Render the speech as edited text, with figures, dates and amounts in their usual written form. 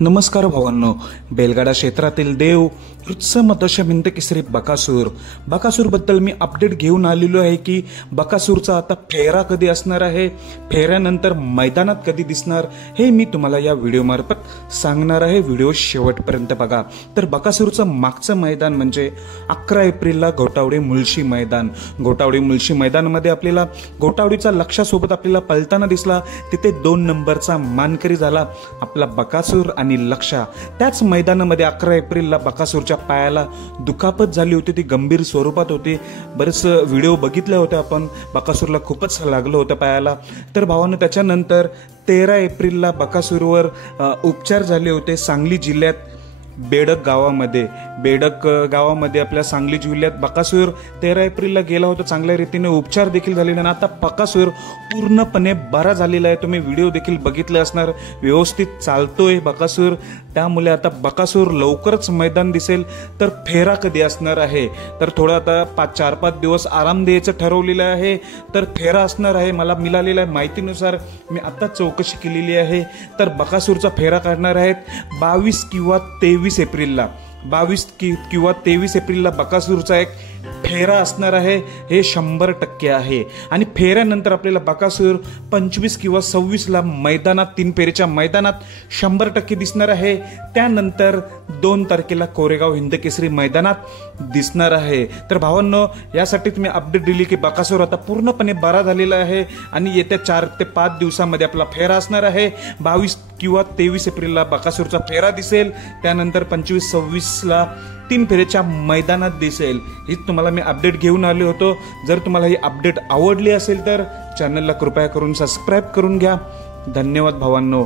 नमस्कार भावांनो, बेलगाडा क्षेत्रातील देव वृत्समदश मिंद केसरी बकासूर बद्दल मी अपडेट घेऊन आलेलो आहे की बकासूरचा आता फेरा कधी असणार आहे, फेऱ्यानंतर मैदानात कधी दिसणार हे मी तुम्हाला या व्हिडिओ मार्फत सांगणार आहे। व्हिडिओ शेवटपर्यंत बघा। तर बकासूरचं मागचं मैदान म्हणजे 11 एप्रिलला घोटावडी मुळशी मैदानामध्ये आपल्याला घोटावडीचा लक्षासोबत आपल्याला पळताना दिसला। तिथे 2 नंबरचा मानकरी झाला आपला बकासूर आणि लक्षा। त्याच मैदानामध्ये 11 एप्रिलला बकासूरच्या पायाला दुखापत झाली होती, ती गंभीर स्वरूपात होती। बरेच व्हिडिओ बघितले होते आपण, बकासूरला खूपच लागलं होतं पायाला। तर भावांनो, त्याच्यानंतर 13 एप्रिलला बकासूरवर उपचार झाले होते सांगली जिल्ह्यात बेडक गावामध्ये आपल्या सांगली जिल्ह्यात बकासूर 13 एप्रिलला गेला होता। चांगल्या रीतीने उपचार देखील झालेले आणि आता बकासूर पूर्णपणे बरा झालेला आहे। तुम्ही व्हिडिओ देखील बघितले असणार, व्यवस्थित चालतोय बकासूर। त्यामुळे आता बकासूर लवकरच मैदान दिसेल। तर फेरा कधी असणार आहे, तर थोडा आता 4-5 दिवस आराम द्यायचं ठरवलेलं आहे। तर फेरा असणार आहे, मला मिळालेल्या माहितीनुसार मी आता चौकशी केलेली आहे। तर बकासूरचा फेरा काढणार आहेत 22 किंवा 23 एप्रिलला। 22 किंवा 23 एप्रिलला बकासूरचा एक फेरा असणार आहे, हे 100% आहे। आणि फेऱ्यानंतर आपल्याला बकासूर 25 किंवा 26ला मैदानात 3 फेरीच्या मैदानात 100% दिसणार आहे। त्यानंतर 2 तारखेला कोरेगाव हिंदकेसरी मैदानात दिसणार आहे। तर भावांनो, यासाठी तुम्ही अपडेट दिली की बकासूर आता पूर्णपणे बरा झालेला आहे आणि येत्या 4 ते 5 दिवसांमध्ये आपला फेरा असणार आहे। 22 किंवा 23 एप्रिलला बकासूरचा फेरा दिसेल, त्यानंतर 25-26ला 3 फेरीच्या मैदानात दिसेल। ही तुम्हाला मी अपडेट घेऊन आलो होतो। जर तुम्हाला ही अपडेट आवडली असेल तर चॅनलला कृपया करून सबस्क्राईब करून घ्या। धन्यवाद भावांनो।